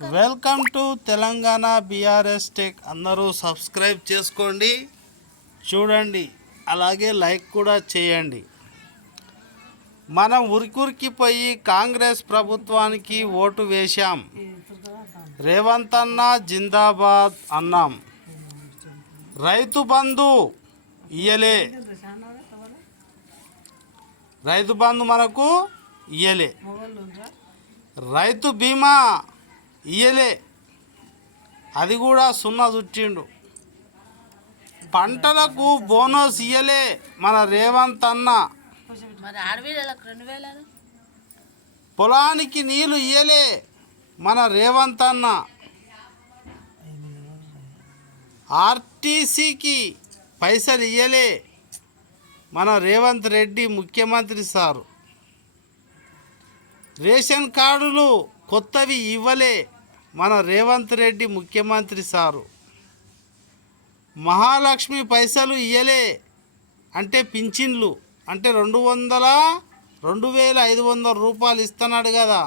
Welcome to Telangana BRS tech. అందరూ subscribe చేసుకోండి, చూడండి, అలాగే లైక్ కూడా చేయండి. మనం ఉరికురికిపోయి కాంగ్రెస్ ప్రభుత్వానికి ఓటు వేశాం. రేవంత్ అన్న జిందాబాద్ అన్నాం. రైతు బంధు ఇయ్యలే, రైతు బంధు మనకు ఇయ్యలే. రైతు బీమా ఇయ్యలే, అది కూడా సున్నా చుట్టిండు. పంటలకు బోనస్ ఇయ్యలే మన రేవంత్ అన్న. పొలానికి నీళ్ళు ఇయ్యలే మన రేవంత్ అన్న. ఆర్టీసీకి పైసలు ఇయ్యలే మన రేవంత్ రెడ్డి ముఖ్యమంత్రి సారు. రేషన్ కార్డులు కొత్తవి ఇవ్వలే మన రేవంత్ రెడ్డి ముఖ్యమంత్రి సారు. మహాలక్ష్మి పైసలు ఇయ్యలే, అంటే పింఛన్లు, అంటే 2,500 రూపాయలు ఇస్తున్నాడు కదా,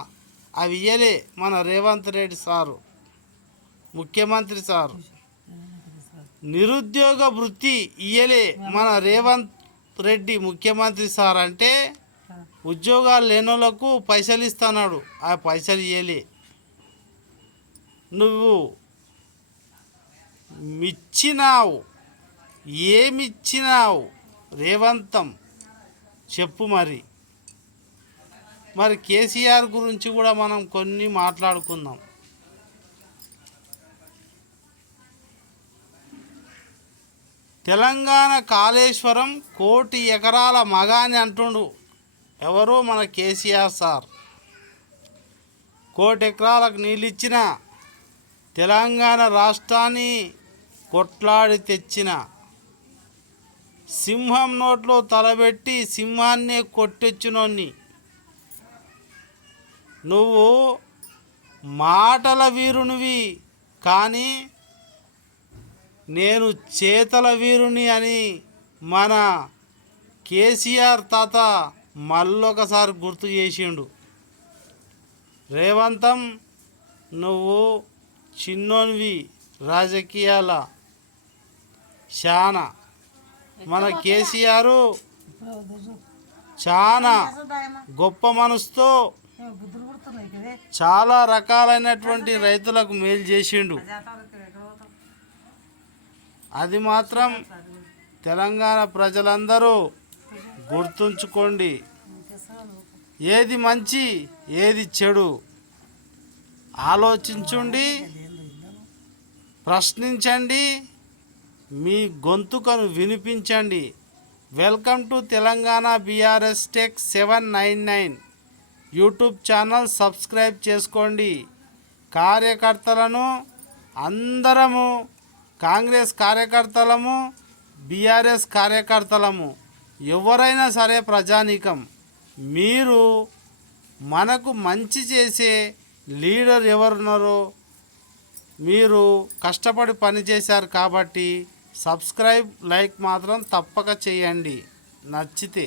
అవి ఇయ్యలే మన రేవంత్ రెడ్డి సారు ముఖ్యమంత్రి సారు. నిరుద్యోగ వృత్తి ఇయ్యలే మన రేవంత్ రెడ్డి ముఖ్యమంత్రి సార్, అంటే ఉద్యోగాలు లేనోళ్ళకు పైసలు ఇస్తున్నాడు, ఆ పైసలు ఇయ్యలే. నువ్వు ఇచ్చినావు, ఏమిచ్చినావు రేవంతం చెప్పు. మరి కేసీఆర్ గురించి కూడా మనం కొన్ని మాట్లాడుకుందాం. తెలంగాణ కాళేశ్వరం 1 కోటి ఎకరాల మగాని అంటుండు ఎవరు? మన కేసీఆర్ సార్. 1 కోటి ఎకరాలకు నీళ్ళు ఇచ్చిన, తెలంగాణ రాష్ట్రాన్ని కొట్లాడి తెచ్చిన, సింహం నోట్లో తలబెట్టి సింహాన్నే కొట్టొచ్చినోన్ని నువ్వు. మాటల వీరునివి, కానీ నేను చేతల వీరుని అని మన కేసీఆర్ తాత మళ్ళొకసారి గుర్తు చేసిండు. రేవంతం, నువ్వు చిన్నోనివి రాజకీయాల చాలా. మన కేసీఆర్ చాలా గొప్ప మనసుతో చాలా రకాలైనటువంటి రైతులకు మేలు చేసిండు. అది మాత్రం తెలంగాణ ప్రజలందరూ గుర్తుంచుకోండి. ఏది మంచి ఏది చెడు ఆలోచించుండి, ప్రశ్నించండి, మీ గొంతుకను వినిపించండి. Welcome to Telangana BRS tech 799 YouTube channel subscribe చేసుకోండి. కార్యకర్తలను అందరము, కాంగ్రెస్ కార్యకర్తలము, బీఆర్ఎస్ కార్యకర్తలము, ఎవరైనా సరే ప్రజానీకం, మీరు మనకు మంచి చేసే లీడర్ ఎవరున్నారో మీరు కష్టపడి పనిచేశారు కాబట్టి సబ్స్క్రైబ్, లైక్ మాత్రం తప్పక చేయండి నచ్చితే.